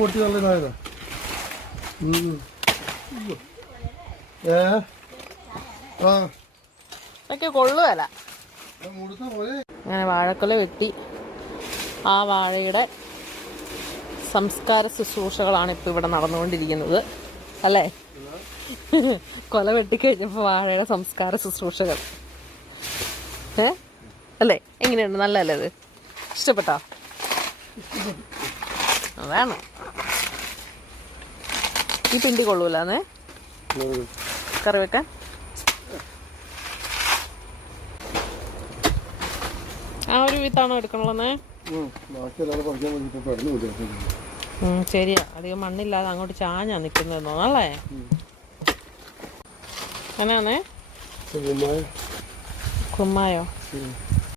പൊട്ടി നല്ലതായതാ. ഇതൊക്കെ കൊള്ളുകയല്ല. അങ്ങനെ വാഴക്കൊല വെട്ടി ആ വാഴയുടെ സംസ്കാര ശുശ്രൂഷകളാണ് ഇപ്പം ഇവിടെ നടന്നുകൊണ്ടിരിക്കുന്നത് അല്ലേ? കൊല വെട്ടിക്കഴിഞ്ഞപ്പോൾ വാഴയുടെ സംസ്കാര ശുശ്രൂഷകൾ അല്ലേ? എങ്ങനെയുണ്ട്? നല്ലതല്ലേ ഇത്? ഇഷ്ടപ്പെട്ടോ? അതാണ് ഈ പിണ്ടി കൊള്ളൂലെന്നേ കറി വെക്കാൻ. ആ ഒരു വിത്താണോ എടുക്കണുള്ളന്നേ? ശരിയാ, അധികം മണ്ണില്ലാതെ അങ്ങോട്ട് ചാഞ്ഞാ നിക്കുന്നത് തോന്നല്ലേ? അങ്ങനെയാന്നേ? കുമ്മായോ?